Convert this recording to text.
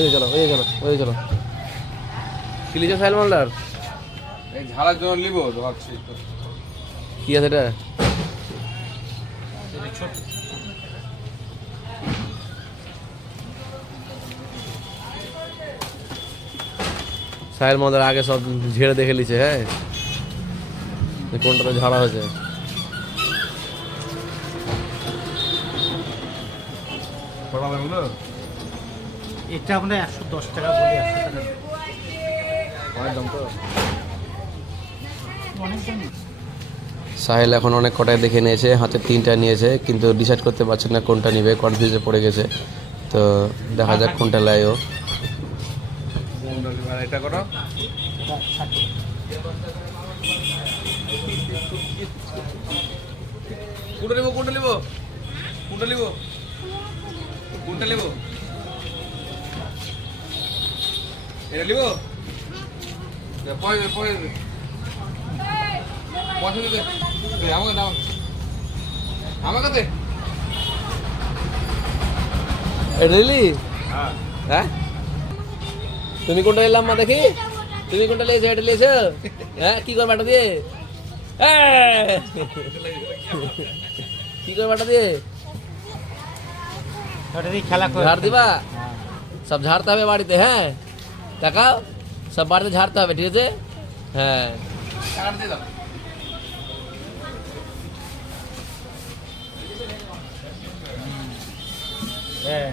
ওই যে চলো ওই যে চলো ওই যে চলো। কি সাইল মালদার? এই ঝাড়ার জন্য নিব ভাবছি। কি আছে এটা? সাহেল মালদার আগে সব ঝেড়ে দেখে লিছে হ্যাঁ? কোনটাতে ঝাড়া হয়েছে? এটা আমরা একশো দশ টাকা বলি একশো টাকা অনেক দাম তো। অনেক দাম। সাহেল এখন অনেক কটায় দেখে নিয়েছে হাতে তিনটা নিয়েছে কিন্তু ডিসাইড করতে পারছে না কোনটা নিবে কনফিউজে পড়ে গেছে। তো দেখা যাক কোনটা লাই ও। কোনটা নিবে? কোনটা নিব? কোনটা নিব? কোনটা নিব? কোনটা নিব এটা নিব দে, পয়সা দে, পয়সা দে। পয়সা দে, দে। দে, আমাকে দাও আমাকে দে রিলি হ্যাঁ হ্যাঁ তুমি কোনটা নিলাম মা দেখি তুমি কোনটা নিয়েছো এটা নিয়েছো হ্যাঁ কি করবে এটা দিয়ে এই! কি করবে এটা দিয়ে ওটা দিয়ে খেলা করে ঝাড় দিবা হ্যাঁ। সব ঝাড়তে হবে বাড়িতে হ্যাঁ তাকাও সব বাড়িতে ঝাড়তে হবে ঠিক আছে? হ্যাঁ। হ্যাঁ।